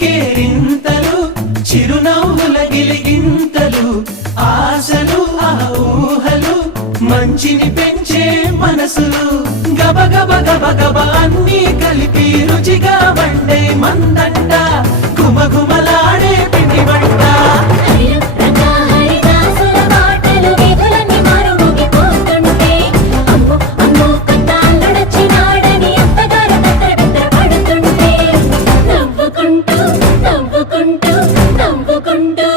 కేరింతలు చిరునవ్వుల గిలిగింతలు ఆశలు ఆ ఊహలు మంచిని పెంచే మనసులు గబ గబ గబ గబ అన్నీ కలిపి రుచిగా వండే మందంట గుమగుమలాడే పిండి వంట నవ్వుకుంటూ